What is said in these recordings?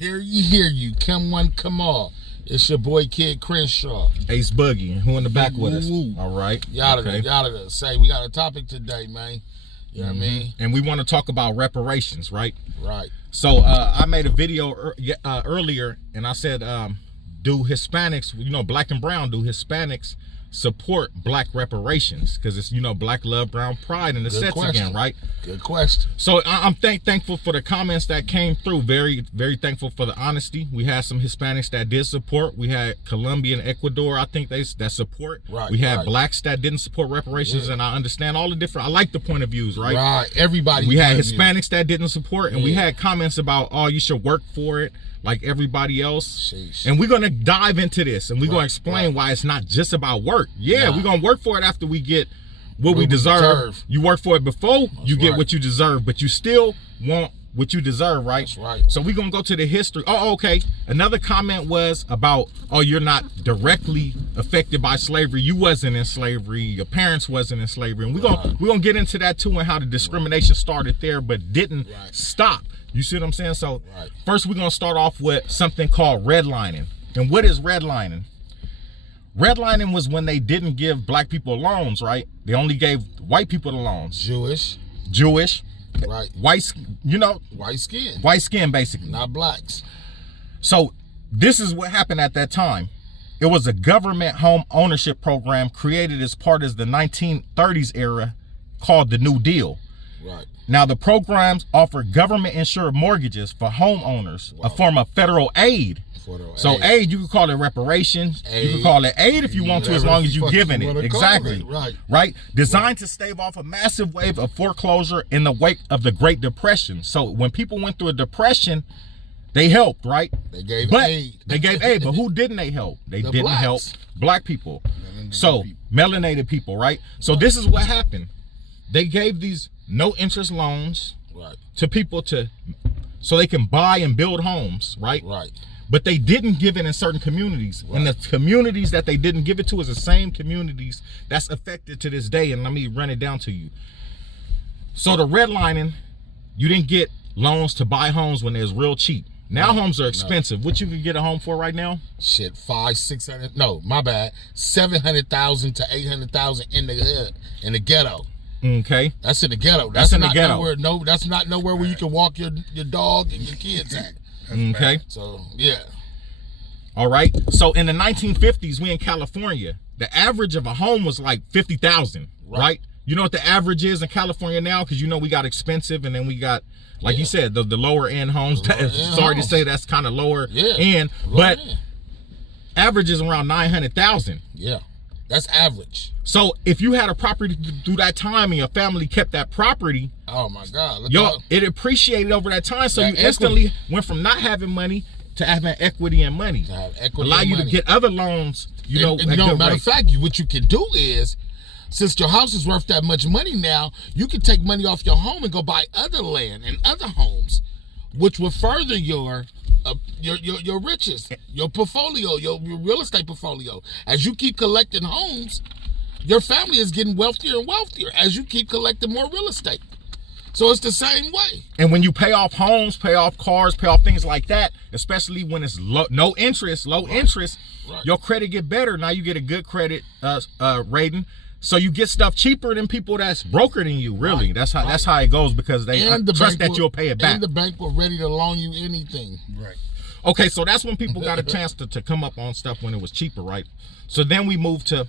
Hear you. Come one, come all. It's your boy Kid Crenshaw. Ace Boogie. Who in the back with us? All right. Y'all say we got a topic today, man. You know what I mean? And we want to talk about reparations, right? Right. So I made a video earlier, and I said, do Hispanics, black and brown, do Hispanics support black reparations? Because it's, black love, brown pride, and the sets again, right? Good question. So I'm thankful for the comments that came through. Very, very thankful for the honesty. We had some Hispanics that did support. We had Colombia and Ecuador, I think that support. Right. We had blacks that didn't support reparations, and I understand all the different, I like the point of views, right? Right. Everybody. We had Hispanics that didn't support, and we had comments about, oh, you should work for it like everybody else. Sheesh. And we're going to dive into this, and we're going to explain why it's not just about work. Yeah, we're going to work for it after we get what we deserve. You work for it before you get what you deserve, but you still want what you deserve, right? That's right. So we're going to go to the history. Oh, okay. Another comment was about, oh, you're not directly affected by slavery. You wasn't in slavery. Your parents wasn't in slavery. And we're going to get into that too, and how the discrimination started there but didn't stop. You see what I'm saying? So first we're going to start off with something called redlining. And what is redlining? Redlining was when they didn't give black people loans, right? They only gave white people the loans. Jewish. Right. White skin. White skin, basically. Not blacks. So this is what happened at that time. It was a government home ownership program created as part of the 1930s era called the New Deal. Right. Now, the programs offer government-insured mortgages for homeowners, a form of federal aid. Aid, you could call it reparations. You could call it aid if you want to, as long as you're giving it. Exactly. Right. Designed to stave off a massive wave of foreclosure in the wake of the Great Depression. So when people went through a depression, they helped, right? They gave aid. They gave aid, but who didn't they help? They didn't help black people. Melanated people, right? So this is what happened. They gave these no interest loans to people so they can buy and build homes, right? Right. But they didn't give it in certain communities. And the communities that they didn't give it to is the same communities that's affected to this day. And let me run it down to you. So the redlining, you didn't get loans to buy homes when it was real cheap. Now homes are expensive. What you can get a home for right now? Shit, 500-600. No, my bad. 700,000 to 800,000 in the hood, in the ghetto. Okay. That's in the ghetto. That's in the ghetto. That's not nowhere where you can walk your dog and your kids at. Okay. So, yeah. All right. So in the 1950s, we in California, the average of a home was like 50,000, right? You know what the average is in California now? Because we got expensive, and then we got, like you said, the lower end homes. Sorry to say that's kind of lower end, but average is around 900,000. Yeah. That's average. So if you had a property through that time and your family kept that property, oh my God, it appreciated over that time. So you instantly went from not having money to having equity and money. To have equity allow and you money. To get other loans. Matter of fact, what you can do is, since your house is worth that much money now, you can take money off your home and go buy other land and other homes, which will further your riches, your portfolio, your real estate portfolio. As you keep collecting homes, your family is getting wealthier and wealthier as you keep collecting more real estate. So it's the same way. And when you pay off homes, pay off cars, pay off things like that, especially when it's low interest, your credit get better. Now you get a good credit rating. So you get stuff cheaper than people that's broker than you, really. That's how it goes, because they trust that you'll pay it back. And the bank will ready to loan you anything. Right. Okay, so that's when people got a chance to come up on stuff when it was cheaper, right? So then we moved to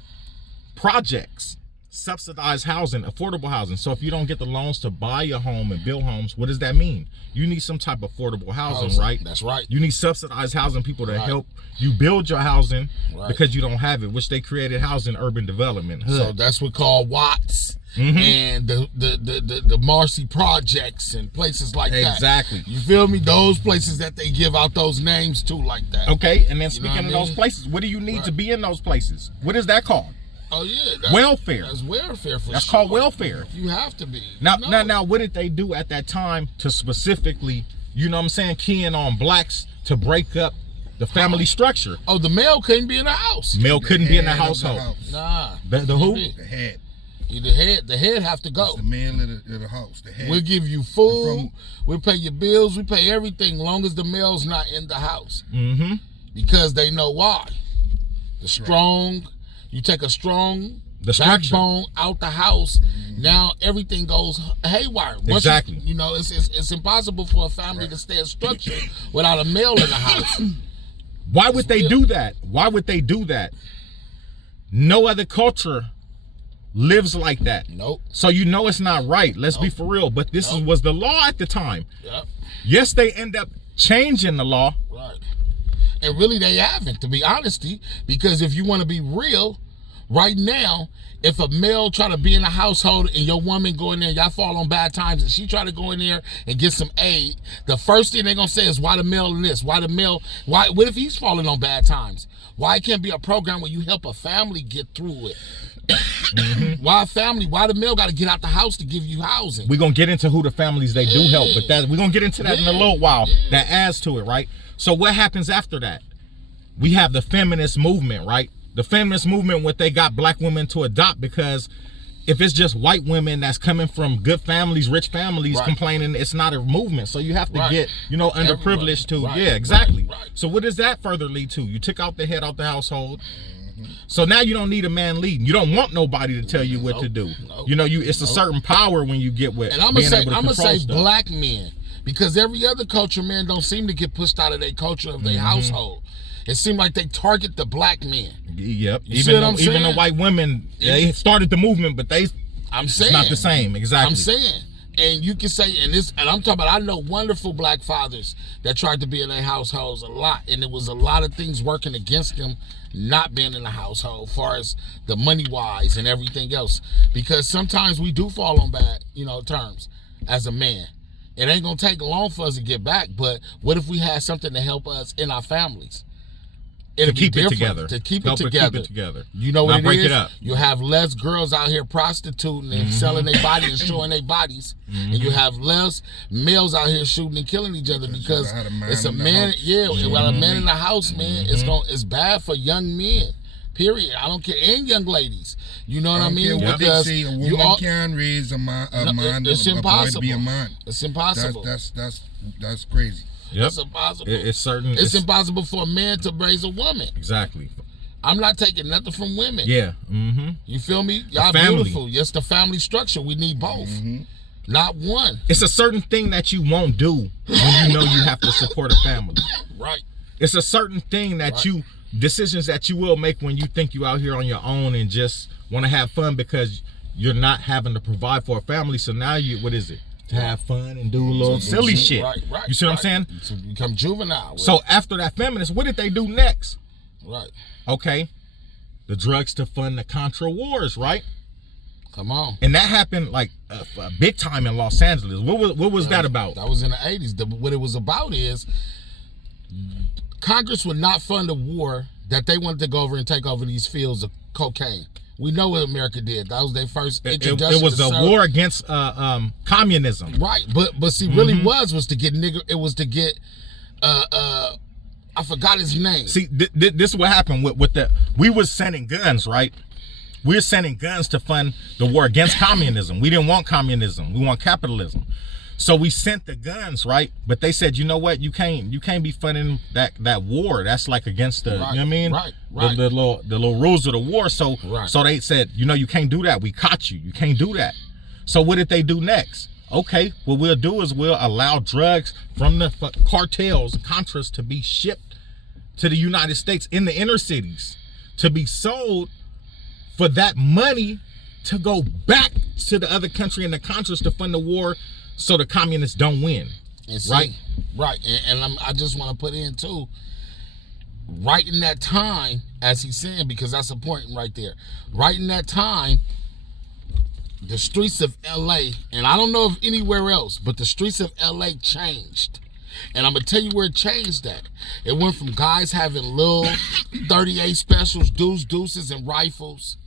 projects, subsidized housing, affordable housing. So if you don't get the loans to buy your home and build homes, what does that mean? You need some type of affordable housing, right? That's right. You need subsidized housing, people to help you build your housing because you don't have it, which they created housing urban development. So that's what called Watts and the Marcy projects and places like that. Exactly. You feel me? Those places that they give out those names to like that. Okay, and then speaking of those places, what do you need to be in those places? What is that called? Oh yeah, welfare. That's welfare for That's called welfare. You have to be. Now, what did they do at that time to specifically, key in on blacks to break up the family structure? Oh, the male couldn't be in the house. Male couldn't be in the household. Nah. The who? The head. The head have to go. It's the man of the house. The head. We'll give you food. We'll pay your bills. We pay everything, long as the male's not in the house. Mm-hmm. Because they know why. You take a strong backbone out the house. Mm-hmm. Now everything goes haywire. Exactly. It's impossible for a family to stay structured without a male in the house. Why would they do that? Why would they do that? No other culture lives like that. Nope. So it's not right. Let's be for real. But this was the law at the time. Yep. Yes, they end up changing the law. Right. And really they haven't, to be honest, because if you want to be real, right now, if a male try to be in a household and your woman go in there, y'all fall on bad times, and she try to go in there and get some aid, the first thing they're going to say is, why the male in this? What if he's falling on bad times? Why it can't be a program where you help a family get through it? Mm-hmm. Why the male got to get out the house to give you housing? We're going to get into who the families they do help, but we're going to get into that in a little while. That adds to it, right? So what happens after that? We have the feminist movement, right? The feminist movement, what they got black women to adopt, because if it's just white women that's coming from good families, rich families complaining, it's not a movement. So you have to get, underprivileged too. Right. Yeah, exactly. Right. So what does that further lead to? You took out the head out the household. So now you don't need a man leading. You don't want nobody to tell you what to do. It's a certain power when you get with. And I'm gonna say black men, because every other culture, man, don't seem to get pushed out of their culture of their household. It seemed like they target the black men. Yep. Even the white women, they started the movement, but it's not the same. Exactly. I'm saying. And you can say, and I'm talking about, I know wonderful black fathers that tried to be in their households a lot, and it was a lot of things working against them not being in the household, as far as the money wise and everything else. Because sometimes we do fall on bad, terms as a man. It ain't gonna take long for us to get back, but what if we had something to help us in our families? To keep it together. To keep it together. You know what it is? You have less girls out here prostituting and selling their bodies and showing their bodies. And you have less males out here shooting and killing each other because it's a man. Without a man in the house, man, it's bad for young men. Period. I don't care, and young ladies. You know what I mean? Because they say a woman can raise a man. It's impossible. A boy to be a man. It's impossible. That's crazy. Yep. It's impossible. It's impossible for a man to raise a woman. Exactly. I'm not taking nothing from women. Yeah. Mm-hmm. You feel me? Y'all beautiful. Yes, the family structure. We need both. Mm-hmm. Not one. It's a certain thing that you won't do when you know you have to support a family. Right. It's a certain thing that decisions that you will make when you think you out here on your own and just want to have fun because you're not having to provide for a family. So now what is it? To have fun and do a little silly shit. Right. You see what I'm saying? To become juvenile. So after that feminist, what did they do next? Right. Okay. The drugs to fund the Contra wars, right? Come on. And that happened like big time in Los Angeles. What was that about? That was in the 80s. What it was about is Congress would not fund a war that they wanted to go over and take over these fields of cocaine. We know what America did. That was their first introduction. It was a war against communism. Right, but see, really was to get It was to get I forgot his name. See, this is what happened with we was sending guns, right? We're sending guns to fund the war against communism. We didn't want communism. We want capitalism. So we sent the guns, right? But they said, you know what? You can't be funding that war. That's like against the, you know what I mean? Right. The little rules of the war. So they said, you can't do that. We caught you. You can't do that. So what did they do next? Okay, what we'll do is we'll allow drugs from the cartels, Contras, to be shipped to the United States in the inner cities to be sold for that money to go back to the other country and the Contras to fund the war so the communists don't win. Right? Right. And I just want to put in too, right in that time, as he's saying, because that's important right there. Right in that time, the streets of LA, and I don't know if anywhere else, but the streets of LA changed. And I'm going to tell you where it changed at. It went from guys having little 38 specials, deuces, and rifles,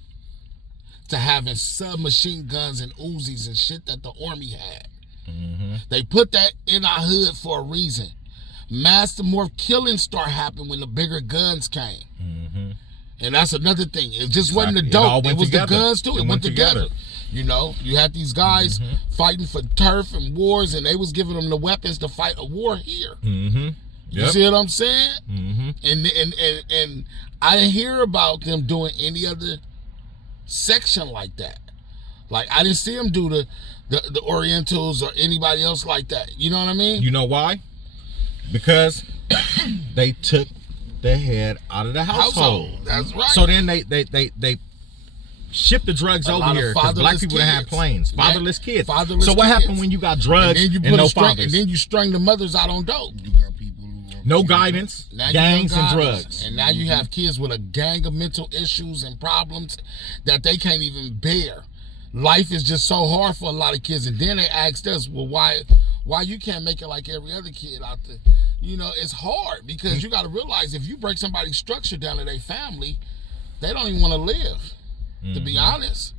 to having submachine guns and Uzis and shit that the Army had. Mm-hmm. They put that in our hood for a reason. Mass morph killings start happening when the bigger guns came. Mm-hmm. And that's another thing. It just wasn't the dope. It was the guns too. It went together. You know, you had these guys fighting for turf and wars, and they was giving them the weapons to fight a war here. You see what I'm saying? And I didn't hear about them doing any other section like that. Like, I didn't see them do the Orientals or anybody else like that. You know what I mean? You know why? Because they took the head out of the household. That's right. So then they ship the drugs over here because black people that have planes. Fatherless kids. So what happened when you got drugs and no fathers? And then you string the mothers out on dope. You got people who No guidance, gangs and drugs. And now you have kids with a gang of mental issues and problems that they can't even bear. Life is just so hard for a lot of kids. And then they asked us, well, why you can't make it like every other kid out there? You know, it's hard because you got to realize if you break somebody's structure down to their family, they don't even want to live. To be honest,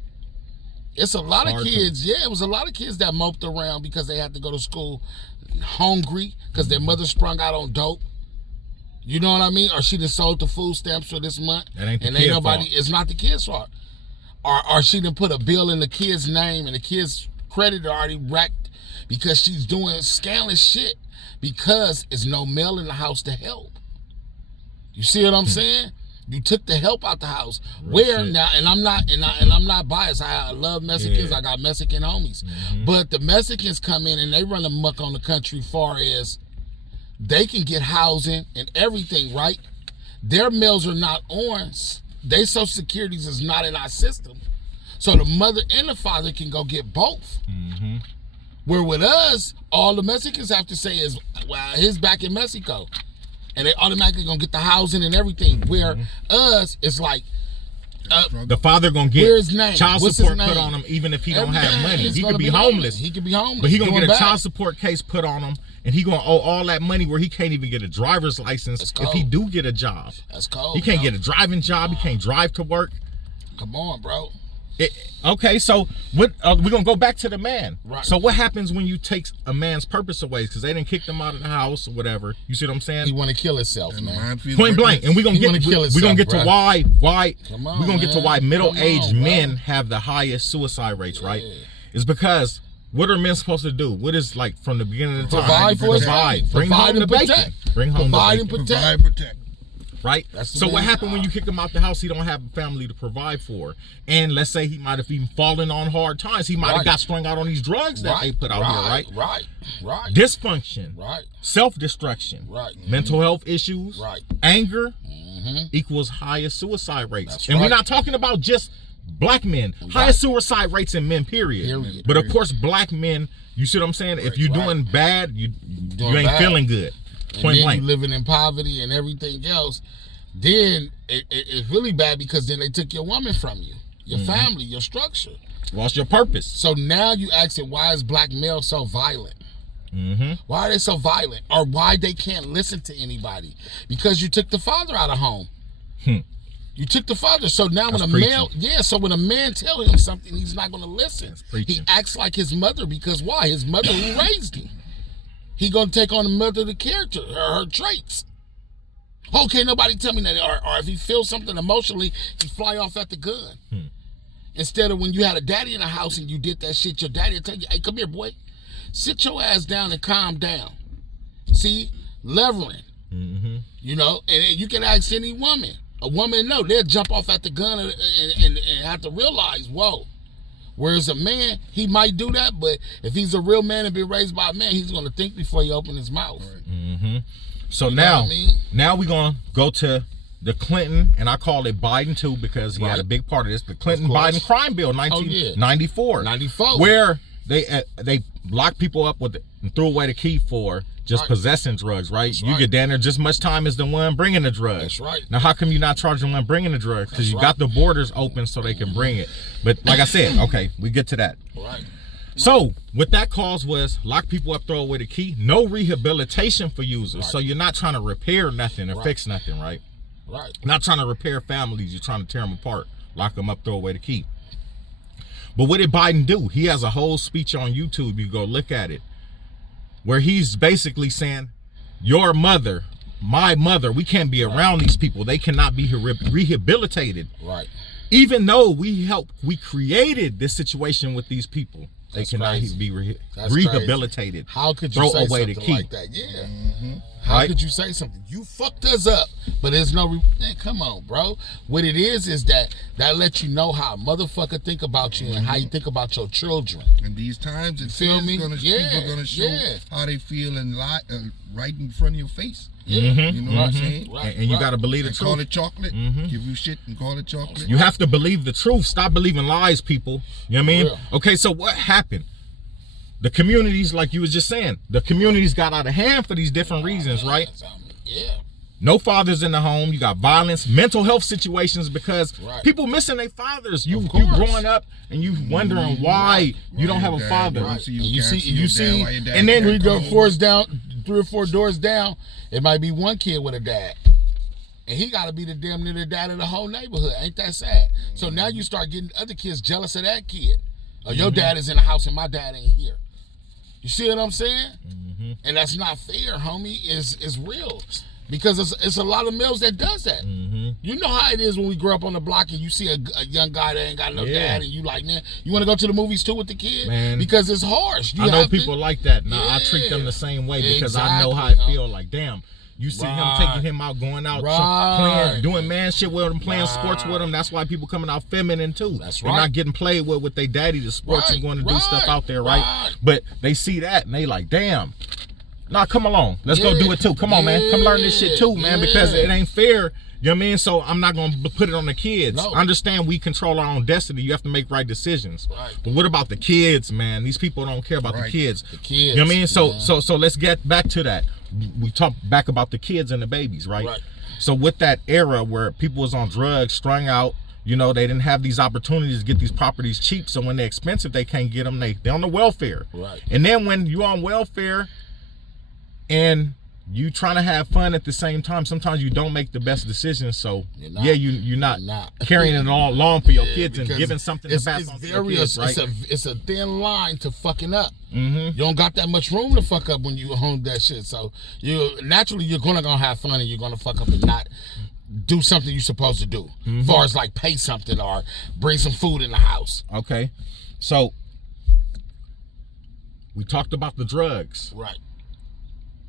it's a lot of kids. Yeah, it was a lot of kids that moped around because they had to go to school hungry because their mother sprung out on dope. You know what I mean? Or she done sold the food stamps for this month. That ain't the and kid ain't nobody. fault. It's not the kid's fault. Or she done put a bill in the kid's name and the kid's credit already racked because she's doing scandalous shit because there's no male in the house to help. You see what I'm saying? You took the help out the house. Now, and I'm not biased. I love Mexicans. I got Mexican homies. But the Mexicans come in and they run amok on the country far as they can get housing and everything, right? Their males are not on. Their Social Securities is not in our system. So the mother and the father can go get both. Where with us, all the Mexicans have to say is, well, he's back in Mexico. And they automatically gonna get the housing and everything. Where us, it's like the father gonna get child What's support put on him even if he don't have money. He could be homeless. He could be homeless. But he gonna get a child support case put on him, and he gonna owe all that money where he can't even get a driver's license if he do get a job. That's cold. He can't get a driving job. He can't drive to work. Come on, bro. Okay, so what? We're gonna go back to the man. Right. So what happens when you take a man's purpose away because they didn't kick them out of the house or whatever? You see what I'm saying? He want to kill himself, man. Point blank. And we're gonna get to why Come on, we're gonna get to why middle-aged on, men have the highest suicide rates, right? It's because what are men supposed to do? What is like from the beginning of the time? Provide. Bring home the bacon. Bring home the bacon. provide, protect. Right? So what happened when you kick him out the house? He don't have a family to provide for. And let's say he might have even fallen on hard times. He might have got strung out on these drugs that they put out here, right? Right. Dysfunction. Right. Self-destruction. Right. Mental health issues. Right. Anger equals highest suicide rates. That's and right. we're not talking about just black men. Highest suicide rates in men, period. But of course, black men, you see what I'm saying? If you're doing bad, you ain't feeling good. Point blank. You living in poverty and everything else, then it's really bad because then they took your woman from you, your family, your structure. Lost your purpose. So now you asking, why is black males so violent? Why are they so violent? Or why they can't listen to anybody? Because you took the father out of home. You took the father. So now when a man tell him something, he's not going to listen. He acts like his mother because why? His mother who raised him. He gonna take on the mother, the character, her traits. Oh, can't nobody tell me that. Or if he feels something emotionally, he fly off at the gun. Instead of when you had a daddy in the house and you did that shit, your daddy will tell you, hey, come here, boy. Sit your ass down and calm down. See? Levering. You know, and you can ask any woman. A woman, no, they'll jump off at the gun and have to realize, whoa. Whereas a man, he might do that, but if he's a real man and been raised by a man, he's going to think before he opens his mouth. So now we're going to go to the Clinton, and I call it Biden too because he had a big part of this, the Clinton-Biden crime bill, 1994, where they lock people up with and threw away the key for just possessing drugs, right? You get down there just as much time as the one bringing the drugs. That's right. Now, how come you're not charging the one bringing the drugs? Because you got the borders open so they can bring it. But like I said, okay, we get to that. Right. So what that cause was lock people up, throw away the key, no rehabilitation for users. So you're not trying to repair nothing or fix nothing, right? Right. Not trying to repair families, you're trying to tear them apart, lock them up, throw away the key. But what did Biden do? He has a whole speech on YouTube, you go look at it, where he's basically saying, your mother, my mother, we can't be around these people. They cannot be rehabilitated. Right. even though we created this situation with these people, they That's cannot crazy. be That's rehabilitated. How could you Throw say away something the key. like that? Yeah. How Right? could you say something? You fucked us up, but there's no. Man, come on, bro. What it is that lets you know how a motherfucker think about you and how you think about your children. And these times, it Feel me? people are gonna show how they feel and lie right in front of your face. Yeah. You know what I'm saying? Right, And you got to believe the And call truth. it chocolate. Give you shit and call it chocolate. You have to believe the truth. Stop believing lies, people. You know what I mean? Real. Okay, so what happened? The communities, like you was just saying, the communities got out of hand for these different reasons, right? Yeah. No fathers in the home. You got violence, mental health situations because Right. people missing their fathers. You course. growing up and you wondering why you don't have a Your dad, father. right. And you see, and then three or four doors down, it might be one kid with a dad. And he got to be the damn near the dad of the whole neighborhood. Ain't that sad? So now you start getting other kids jealous of that kid. Or your dad is in the house and my dad ain't here. You see what I'm saying? And that's not fair, homie. It's real. Because it's a lot of males that does that. You know how it is when we grow up on the block and you see a young guy that ain't got no dad and you like, man, you want to go to the movies too with the kid? Man, because it's harsh. I know people like that. Now I treat them the same way because I know how it feel. Like, damn, you see him taking him out, going out, playing, doing man shit with him, playing sports with him. That's why people coming out feminine too. That's They're not getting played with their daddy to sports and going to do stuff out there, right? But they see that and they like, damn. Nah, come along. Let's go do it too. Come on, man. Come learn this shit too, man, because it ain't fair. You know what I mean? So I'm not going to put it on the kids. No. I understand we control our own destiny. You have to make right decisions. Right. But what about the kids, man? These people don't care about the kids. The kids. You know what I mean? So let's get back to that. We talked back about the kids and the babies, right? So with that era where people was on drugs, strung out, you know, they didn't have these opportunities to get these properties cheap. So when they're expensive, they can't get them. They're on the welfare. Right. And then when you're on welfare and you trying to have fun at the same time, sometimes you don't make the best decisions. So you're not carrying it all along for your kids and giving something to pass on to your kids, right? It's a thin line to fucking up. You don't got that much room to fuck up when you own that shit. So you're gonna have fun and you're gonna fuck up and not do something you're supposed to do. As far as like pay something or bring some food in the house. Okay. So we talked about the drugs. Right.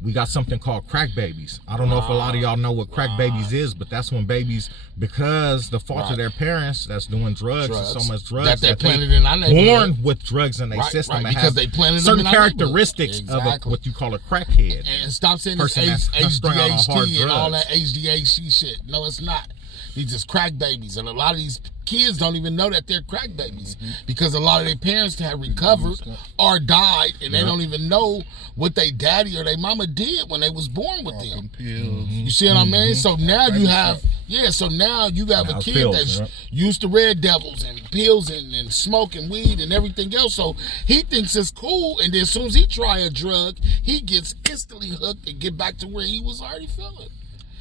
We got something called crack babies. I don't know if a lot of y'all know what crack babies is, but that's when babies, because the fault of their parents that's doing drugs and so much drugs that they planted in our neighborhood. born with drugs in their system and because have they planted certain them in our characteristics neighborhood. of what you call a crackhead. And stop saying it's Person that's strung out on hard HDHD and all drugs. that HDHD shit. No, it's not. These just crack babies, and a lot of these kids don't even know that they're crack babies because a lot of their parents have recovered or died, and they don't even know what their daddy or their mama did when they was born with them. Pills. You see what I mean? So now you have, so now you have a kid pills, that's used to Red Devils and pills and smoking weed and everything else. So he thinks it's cool, and then as soon as he try a drug, he gets instantly hooked and get back to where he was already feeling.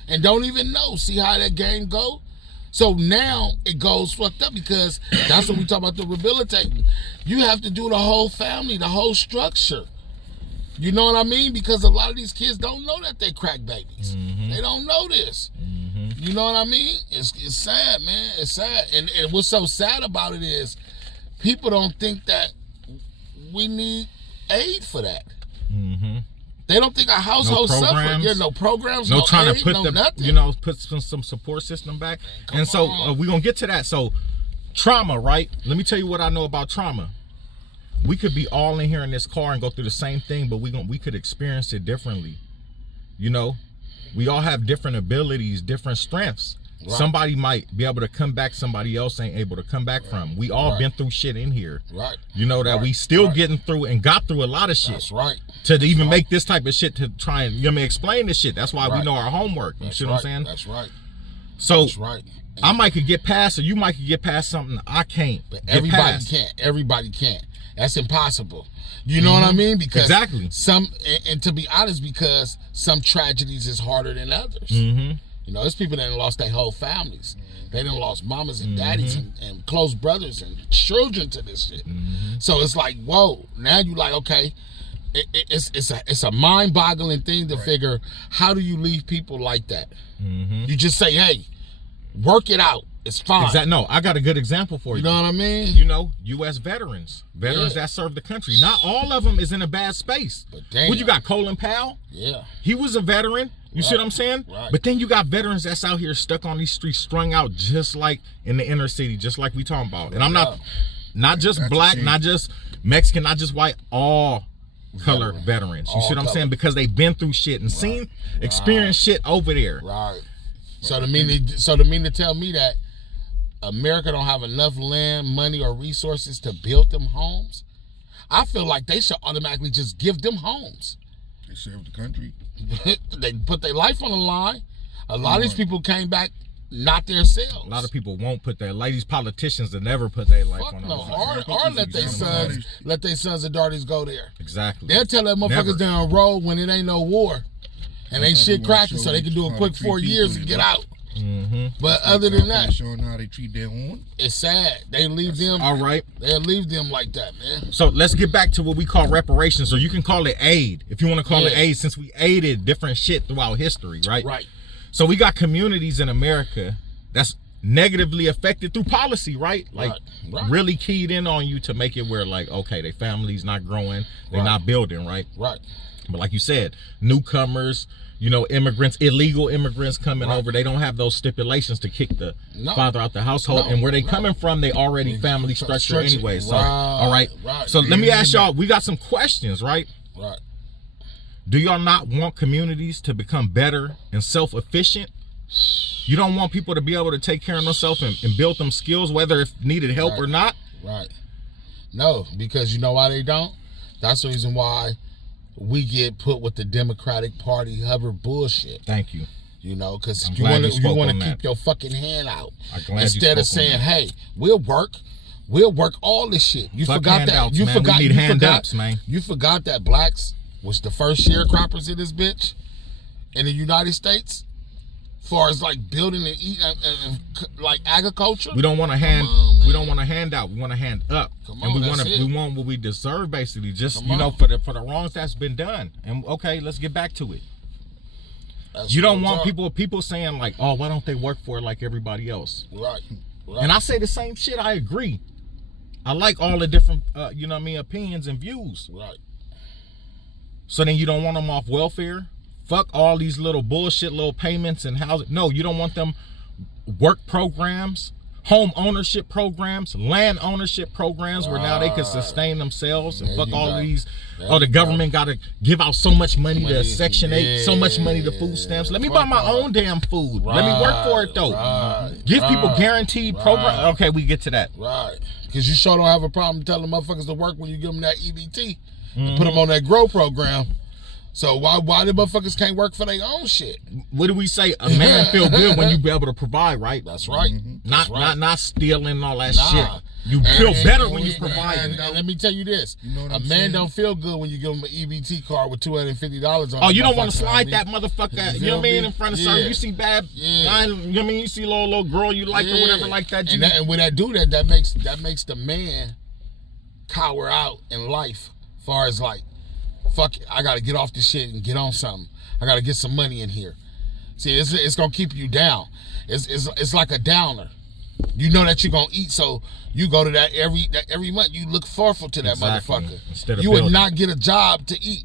And don't even know. See how that game go? So now it goes fucked up because that's what we talk about, the rehabilitating. You have to do the whole family, the whole structure. You know what I mean? Because a lot of these kids don't know that they crack babies. They don't know this. You know what I mean? It's sad, man. It's sad. And what's so sad about it is people don't think that we need aid for that. They don't think our household suffer. Yeah, no programs, no trying aid, to put no nothing. you know, put some support system back. And so we're gonna get to that. So trauma, right? Let me tell you what I know about trauma. We could be all in here in this car and go through the same thing, but we could experience it differently. You know, we all have different abilities, different strengths. Right. Somebody might be able to come back, somebody else ain't able to come back from. We all been through shit in here. Right. You know that we still getting through and got through a lot of shit. That's right. To even make this type of shit to try and, you know what I mean, explain this shit. That's why we know our homework. You see what I'm saying? That's right. So that's right. I might could get past, or you might could get past something I can't. But everybody can't. Everybody can't. That's impossible. You know what I mean? Because some, and to be honest, because some tragedies is harder than others. You know, there's people that done lost their whole families. They done lost mamas and daddies and close brothers and children to this shit. So it's like, whoa, now you like, okay, it's a mind-boggling thing to figure, how do you leave people like that? You just say, hey, work it out. it's fine. No, I got a good example for you. You know what I mean? You know, U.S. veterans that serve the country. Not all of them is in a bad space. But damn. What you got, Colin Powell? Yeah. He was a veteran. You see what I'm saying? Right. But then you got veterans that's out here stuck on these streets, strung out just like in the inner city, just like we talking about. And I'm not just black, not just Mexican, not just white, all color veterans. You see what I'm saying? Because they've been through shit and seen, experienced shit over there. Right. So to mean to tell me that America don't have enough land, money, or resources to build them homes, I feel like they should automatically just give them homes. They serve the country. They put their life on the line. A lot of these people came back not themselves. A lot of people won't put their, like these politicians that never put their life on the line. Or let their sons and daughters go there. Exactly. They'll tell that motherfuckers down the road when it ain't no war and ain't shit cracking, so they can do a quick 4 years and get out. But other than that, showing how they treat their own. it's sad. They leave them. All right. They'll leave them like that, man. So let's get back to what we call reparations, or you can call it aid if you want to call it aid, since we aided different shit throughout history, right? Right. So we got communities in America that's negatively affected through policy, right? Like really keyed in on you to make it where like, okay, their family's not growing, they're not building, right? Right. But like you said, newcomers, you know, immigrants, illegal immigrants coming over, they don't have those stipulations to kick the father out the household. And where they coming from, they already family structure anyway. So, all right. So let me ask y'all, we got some questions, right? Right. Do y'all not want communities to become better and self-efficient? You don't want people to be able to take care of themselves and build them skills, whether if needed help or not? Right. No, because you know why they don't? That's the reason why we get put with the Democratic Party hover bullshit. Thank you. You know, because you want to keep your fucking hand out instead of saying, "Hey, we'll work all this shit." You forgot that. You forgot that blacks was the first sharecroppers in this bitch in the United States. Far as like building and eating like agriculture, we don't want to hand. We don't want to hand out. We want to hand up, and we want what we deserve, basically. Just for the wrongs that's been done. And okay, let's get back to it. You don't want people saying like, oh, why don't they work for it like everybody else? Right. And I say the same shit. I agree. I like all the different, you know what I mean, opinions and views. Right. So then you don't want them off welfare. Fuck all these little bullshit little payments and housing. No, you don't want them work programs, home ownership programs, land ownership programs where now they can sustain themselves and fuck all these. Oh, the government got to give out so much money to Section 8, so much money to food stamps. Let me buy my own damn food. Let me work for it though. Give people guaranteed program. Okay, we get to that. Right. Because you sure don't have a problem telling motherfuckers to work when you give them that EBT and put them on that GROW program. So why the motherfuckers can't work for their own shit? What do we say? A man feel good when you be able to provide, right? That's right. Not stealing all that shit. You feel better when you provide. And let me tell you this: a man don't feel good when you give him an EBT card with $250 on it. Oh, you don't want to slide that motherfucker. You know what I mean? In front of something, you see bad. You know what I mean? You see little girl you like or whatever like that. And when I do that makes the man cower out in life. Far as like, fuck it, I gotta get off this shit and get on something. I gotta get some money in here. See, it's gonna keep you down. It's like a downer. You know that you're gonna eat, so you go to that every month. You look forward to that motherfucker. Instead of you would not get a job to eat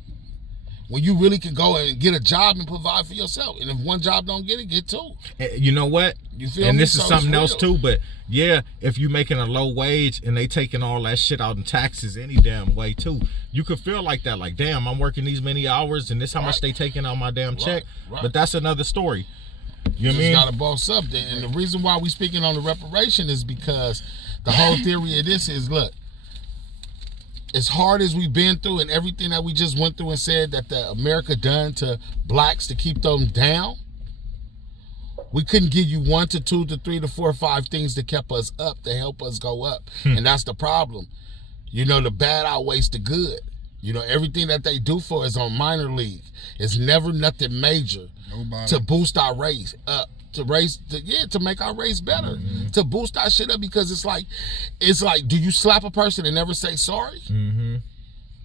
when you really can go and get a job and provide for yourself. And if one job don't get it, get two. You know what? You feel and me? This is something else too, but yeah, if you making a low wage and they taking all that shit out in taxes any damn way too, you could feel like that, like damn, I'm working these many hours and this how much they taking out my damn check. But that's another story. You know what I mean? Got to boss up. And the reason why we speaking on the reparation is because the whole theory of this is, look, as hard as we've been through and everything that we just went through and said that the America done to blacks to keep them down, we couldn't give you 1 to 2 to 3 to 4 or 5 things that kept us up to help us go up. And that's the problem. You know, the bad outweighs the good. You know, everything that they do for us on minor league is never nothing major to boost our race up, to make our race better, to boost our shit up, because it's like, do you slap a person and never say sorry?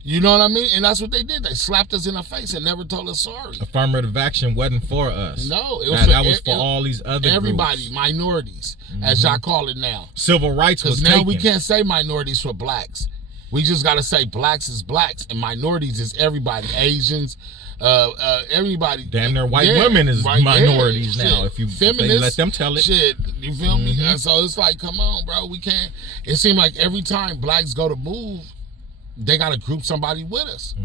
You know what I mean? And that's what they did. They slapped us in the face and never told us sorry. Affirmative action wasn't for us. No, that was for all these other everybody, groups. Minorities, as y'all call it now. Civil rights was now taken. We can't say minorities for blacks. We just got to say blacks is blacks and minorities is everybody. Asians, everybody. Damn near white women is minorities now. Shit. If you Feminists, let them tell it. Shit, you feel me? And so it's like, come on, bro. We can't. It seems like every time blacks go to move, they got to group somebody with us.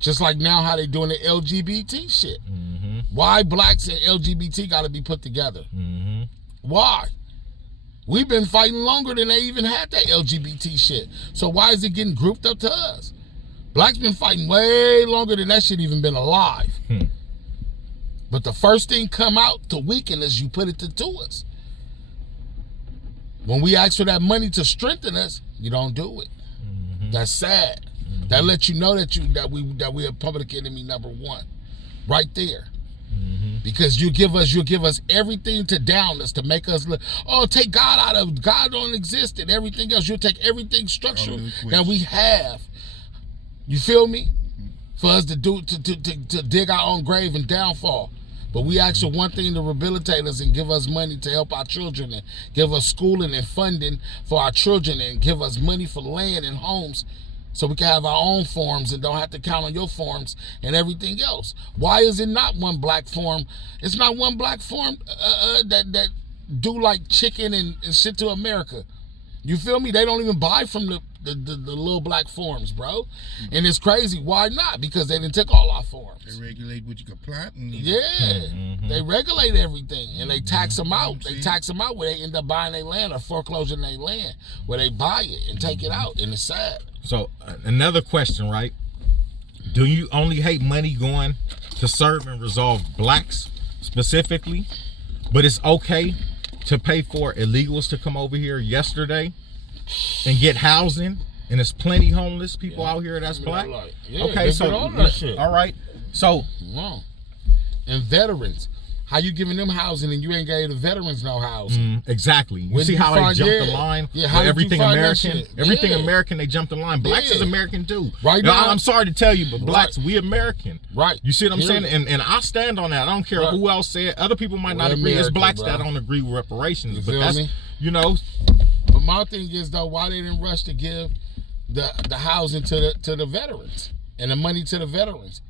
Just like now how they doing the LGBT shit. Why blacks and LGBT got to be put together? Why? We've been fighting longer than they even had that LGBT shit. So why is it getting grouped up to us? Blacks been fighting way longer than that shit even been alive. But the first thing come out to weaken us, you put it to us. When we ask for that money to strengthen us, you don't do it. That's sad. That lets you know that we are public enemy number one, right there. Because you give us everything to down us, to make us look. Oh, take God out of God don't exist and everything else. You'll take everything structural that we have. You feel me? For us to dig our own grave and downfall. But we ask for one thing to rehabilitate us and give us money to help our children and give us schooling and funding for our children and give us money for land and homes so we can have our own farms and don't have to count on your farms and everything else. Why is it not one black farm? It's not one black farm that do like chicken and shit to America. You feel me? They don't even buy from the little black farms, bro. And it's crazy. Why not? Because they didn't take all our farms. They regulate what you can plant. They regulate everything and they tax them out. They tax them out where they end up buying their land or foreclosing their land, where they buy it and take it out, and it's sad. So another question, right? Do you only hate money going to serve and resolve blacks specifically, but it's okay to pay for illegals to come over here yesterday and get housing, and there's plenty homeless people out here that's black? Okay, so all that shit. All right, so and veterans, how you giving them housing and you ain't gave the veterans no housing? Exactly. You see how they jumped the line? How everything American, everything American, they jumped the line. Blacks is American too. Right now, I'm sorry to tell you, but blacks, we American. Right. You see what I'm saying? And I stand on that. I don't care who else said. Other people might not agree. It's blacks that don't agree with reparations. But that's, you know. But my thing is though, why they didn't rush to give the housing to the veterans and the money to the veterans?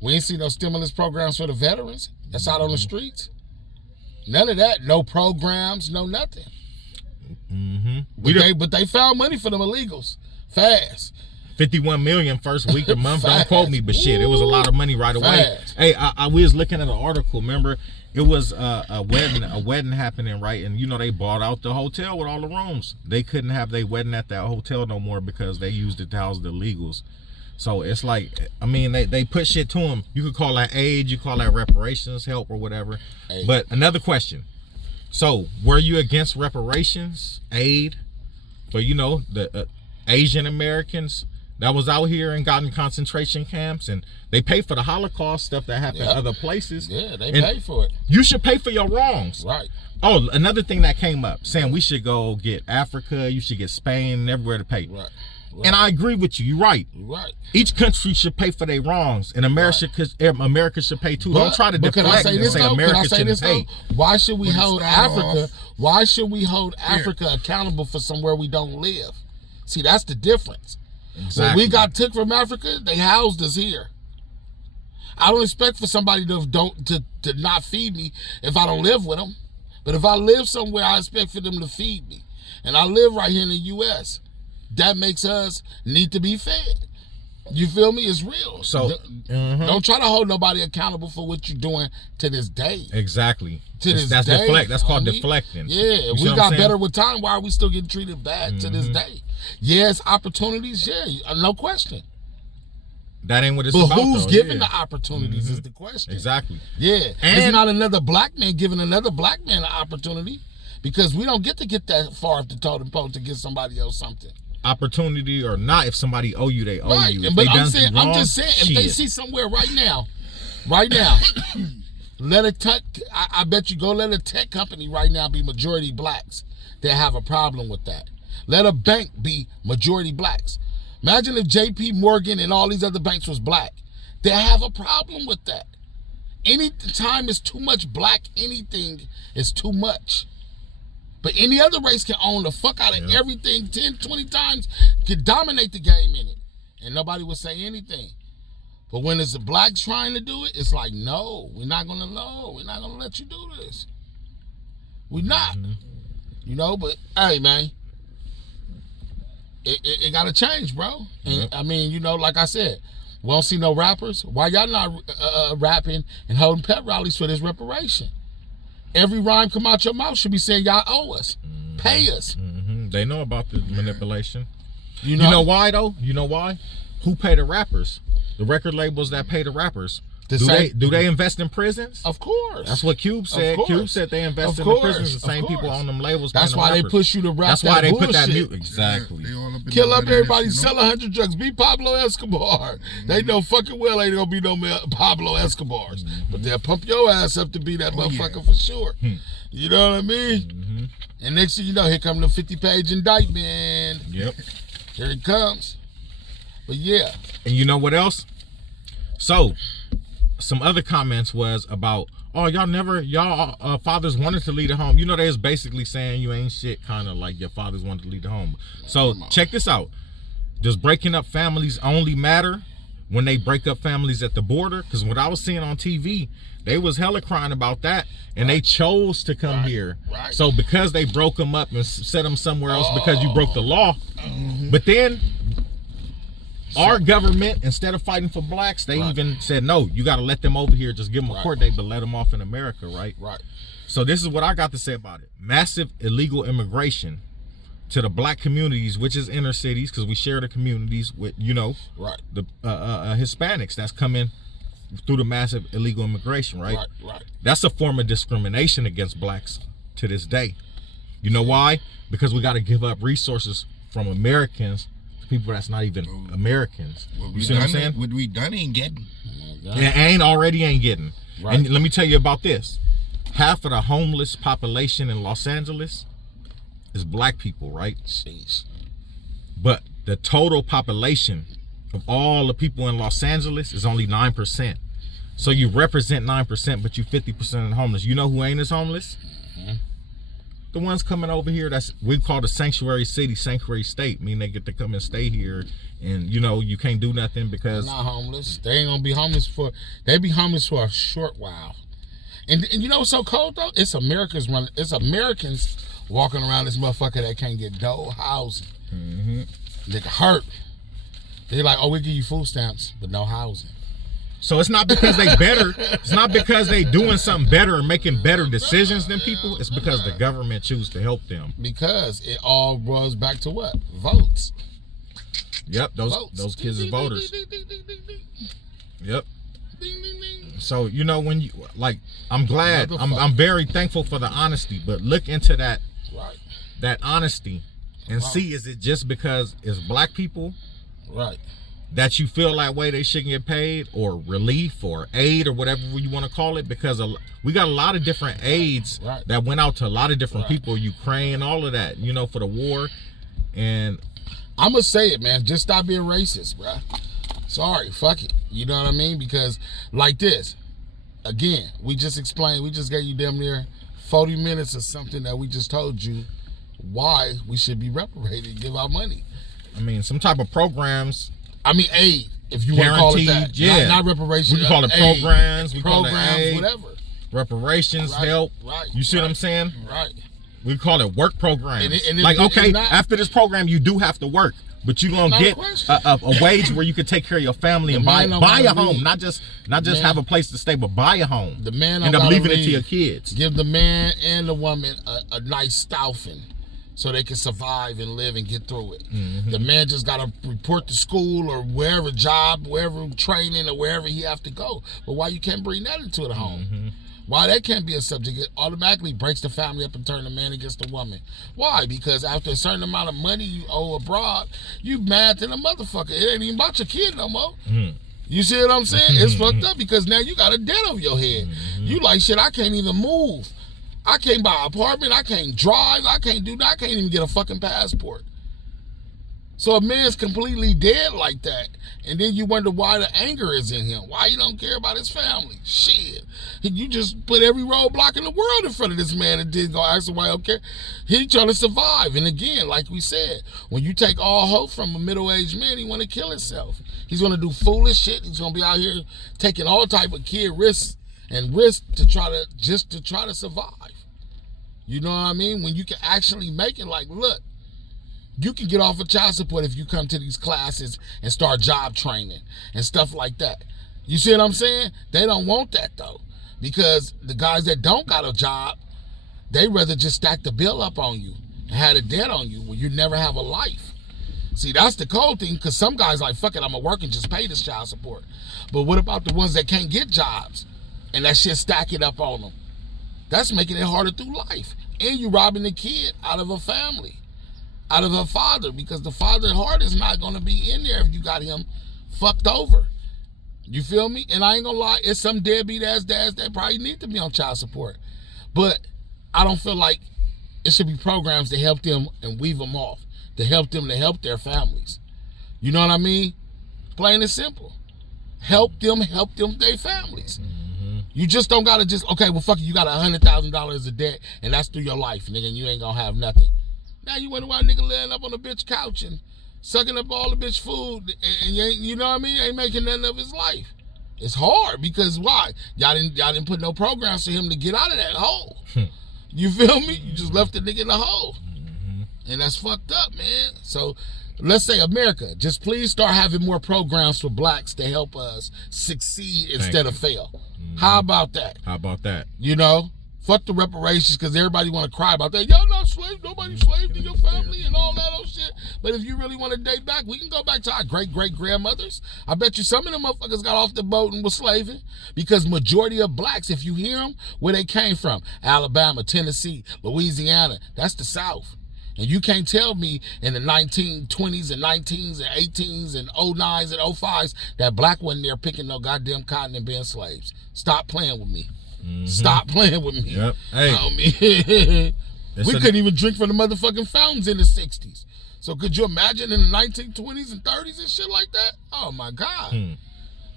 We ain't see no stimulus programs for the veterans that's out on the streets. None of that. No programs, no nothing. But they found money for them illegals fast. 51 million first week of the month. Don't quote me, but shit, it was a lot of money right away. Hey, we was looking at an article. Remember, it was a wedding happening, right? And you know they bought out the hotel with all the rooms. They couldn't have their wedding at that hotel no more because they used it to house the illegals. So it's like, I mean, they put shit to them. You could call that aid, you call that reparations, help or whatever. But another question. So were you against reparations, aid for, you know, the Asian Americans that was out here and got in concentration camps, and they pay for the Holocaust stuff that happened in other places? Yeah, they pay for it. You should pay for your wrongs. Right. Oh, another thing that came up, saying we should go get Africa, you should get Spain, and everywhere to pay. Right. And I agree with you. You're right. Right. Each country should pay for their wrongs, and America should pay too. Don't try to deflect and say America shouldn't pay. Why should we hold Africa? Why should we hold Africa accountable for somewhere we don't live? See, that's the difference. Exactly. When we got took from Africa, they housed us here. I don't expect for somebody to not feed me if I don't live with them. But if I live somewhere, I expect for them to feed me. And I live right here in the U.S. That makes us need to be fed. You feel me? It's real. So don't try to hold nobody accountable for what you're doing to this day. Exactly. That's deflect. That's called deflecting. Yeah, we got better with time. Why are we still getting treated bad to this day? Yes, opportunities. Yeah, no question. That ain't what it's about. But who's giving the opportunities is the question. Exactly. Yeah, and it's not another black man giving another black man an opportunity, because we don't get that far up the totem pole to give somebody else something. Opportunity or not, if somebody owe you, they owe you. But I'm just saying, if they see somewhere right now, let a tech. I bet you go let a tech company right now be majority blacks. They have a problem with that. Let a bank be majority blacks. Imagine if JP Morgan and all these other banks was black. They have a problem with that. Any time it's too much black, anything is too much. But any other race can own the fuck out of everything 10, 20 times, can dominate the game in it. And nobody would say anything. But when it's the blacks trying to do it, it's like, no, we're not going to let you do this. We're not. You know, but hey, man, it got to change, bro. And I mean, you know, like I said, we don't see no rappers. Why y'all not rapping and holding pep rallies for this reparation? Every rhyme come out your mouth should be saying y'all owe us. Pay us. They know about the manipulation. You know why, though? You know why? Who pay the rappers? The record labels that pay the rappers. Do they invest in prisons? Of course. That's what Cube said. Cube said they invest in the prisons. The same people on them labels. That's why they push you to rap. That's why they bullshit. put that mute. Exactly. Kill up everybody, sell 100 drugs. Be Pablo Escobar. They know fucking well ain't gonna be no Pablo Escobars, but they'll pump your ass up to be that motherfucker for sure. You know what I mean? And next thing you know, here come the 50-page indictment. Yep. Here it comes. But yeah. And you know what else? So, some other comments was about, oh, y'all fathers wanted to lead a home. You know, they was basically saying you ain't shit, kind of like your fathers wanted to lead a home. So check this out. Does breaking up families only matter when they break up families at the border? Because what I was seeing on TV, they was hella crying about that, and they chose to come here. So because they broke them up and set them somewhere else because you broke the law, but then our government, instead of fighting for blacks, they even said, no, you got to let them over here. Just give them a court date, but let them off in America, right? So this is what I got to say about it. Massive illegal immigration to the black communities, which is inner cities, because we share the communities with, you know, the Hispanics that's coming through the massive illegal immigration, right? That's a form of discrimination against blacks to this day. You know why? Because we got to give up resources from Americans, people that's not even Americans. You see what I'm saying? What we done ain't getting. Ain't getting. And let me tell you about this. Half of the homeless population in Los Angeles is black people, right? But the total population of all the people in Los Angeles is only 9%. So you represent 9%, but you 50% homeless. You know who ain't as homeless? The ones coming over here, we call the sanctuary city, sanctuary state. I mean, they get to come and stay here, and you know you can't do nothing because they're not homeless. They ain't gonna be homeless they be homeless for a short while. And you know what's so cold though? It's Americans walking around this motherfucker that can't get no housing. They get hurt. They're like, oh, we give you food stamps, but no housing. So it's not because they better. It's not because they doing something better or making better decisions than people. It's because the government choose to help them. Because it all boils back to what? Votes. Yep, those kids is voters. Yep. So you know when you like, I'm glad. I'm very thankful for the honesty. But look into that honesty and see, is it just because it's black people? That you feel that way they shouldn't get paid, or relief or aid or whatever you want to call it, because we got a lot of different aids that went out to a lot of different people, Ukraine, all of that, you know, for the war. And I'm gonna say it, man, just stop being racist, bro. Sorry, fuck it, you know what I mean? Because like this, again, we just gave you damn near 40 minutes of something that we just told you why we should be reparated, give our money. I mean, some type of programs. I mean, aid, if you want to call it that. Not reparations. We can call it programs. We call it aid, whatever. Reparations, help. You see what I'm saying? We call it work programs. And like, okay, after this program, you do have to work, but you're going to get a wage where you can take care of your family and buy a home. Not just have a place to stay, but buy a home. The man end up leaving it to your kids. Give the man and the woman a nice stoughing, so they can survive and live and get through it. The man just got to report to school or wherever job, wherever training, or wherever he have to go. But why you can't bring that into the home? Why that can't be a subject? It automatically breaks the family up and turn the man against the woman. Why? Because after a certain amount of money you owe abroad, you mad than a motherfucker. It ain't even about your kid no more. You see what I'm saying? It's fucked up because now you got a debt over your head. You like, shit, I can't even move. I can't buy an apartment. I can't drive. I can't do that. I can't even get a fucking passport. So a man's completely dead like that, and then you wonder why the anger is in him. Why he don't care about his family? Shit. You just put every roadblock in the world in front of this man and didn't go ask him why he don't care. He trying to survive. And again, like we said, when you take all hope from a middle-aged man, he want to kill himself. He's going to do foolish shit. He's going to be out here taking all type of kid risks to try to survive. You know what I mean? When you can actually make it, like, look, you can get off of child support if you come to these classes and start job training and stuff like that. You see what I'm saying? They don't want that, though, because the guys that don't got a job, they rather just stack the bill up on you and have the debt on you where you never have a life. See, that's the cold thing, because some guys like, fuck it, I'm going to work and just pay this child support. But what about the ones that can't get jobs and that shit stacking up on them? That's making it harder through life. And you robbing the kid out of a family, out of her father, because the father's heart is not going to be in there if you got him fucked over. You feel me? And I ain't going to lie, it's some deadbeat ass dads that probably need to be on child support. But I don't feel like it should be programs to help them and weave them off, to help them to help their families. You know what I mean? Plain and simple. Help them their families. You just don't got to just, okay, well, fuck it, you got $100,000 of debt, and that's through your life, nigga, and you ain't going to have nothing. Now you wonder why a nigga laying up on a bitch couch and sucking up all the bitch food, and you know what I mean? Ain't making nothing of his life. It's hard because why? Y'all didn't put no programs for him to get out of that hole. You feel me? You just left the nigga in the hole, and that's fucked up, man. So let's say America, just please start having more programs for blacks to help us succeed instead of fail. How about that? How about that? You know? Fuck the reparations, because everybody want to cry about that. Y'all not slaves. Nobody slaved in your family and all that old shit. But if you really want to date back, we can go back to our great-great-grandmothers. I bet you some of them motherfuckers got off the boat and was slaving, because majority of blacks, if you hear them, where they came from, Alabama, Tennessee, Louisiana, that's the South. And you can't tell me in the 1920s and 19s and 18s and 09s and 05s that black wasn't there picking no goddamn cotton and being slaves. Stop playing with me. Stop playing with me. Yep. Hey. I mean, we couldn't even drink from the motherfucking fountains in the 60s. So could you imagine in the 1920s and 30s and shit like that? Oh my God.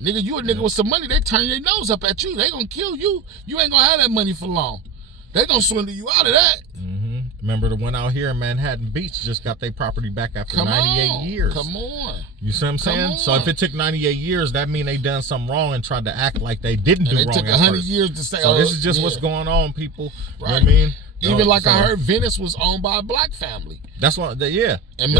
Nigga, you a nigga with some money, they turn their nose up at you. They gonna kill you. You ain't gonna have that money for long. They gonna swindle you out of that. Remember the one out here in Manhattan Beach just got their property back after 98 years. Come on. You see what I'm saying? So if it took 98 years, that mean they done something wrong and tried to act like they didn't do wrong. It took 100 years to say, so this is just what's going on, people. Right. You know what I mean? Even I heard Venice was owned by a black family. That's what, yeah. And, and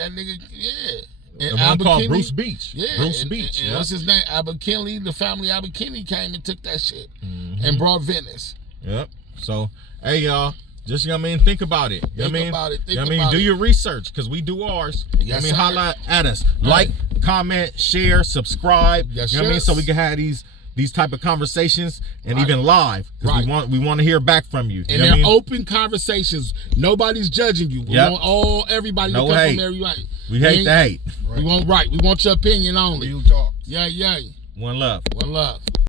that nigga, yeah. And one called Bruce Beach. Yeah. Bruce Beach. And what's his name? Abbott Kinley, the family Abbott Kinley came and took that shit and brought Venice. Yep. So, hey, y'all. Just, you know what I mean, think about it. You know what I mean? About it. You know what I mean? Do your research, because we do ours. You know what I mean? Holla at us. Like, comment, share, subscribe. Yes, you know what I mean? So we can have these type of conversations and even live. Because we want to hear back from you. And they're open conversations. Nobody's judging you. We want everybody to come from everybody. We hate the hate. We want your opinion only. Real talk. Yeah. One love. One love.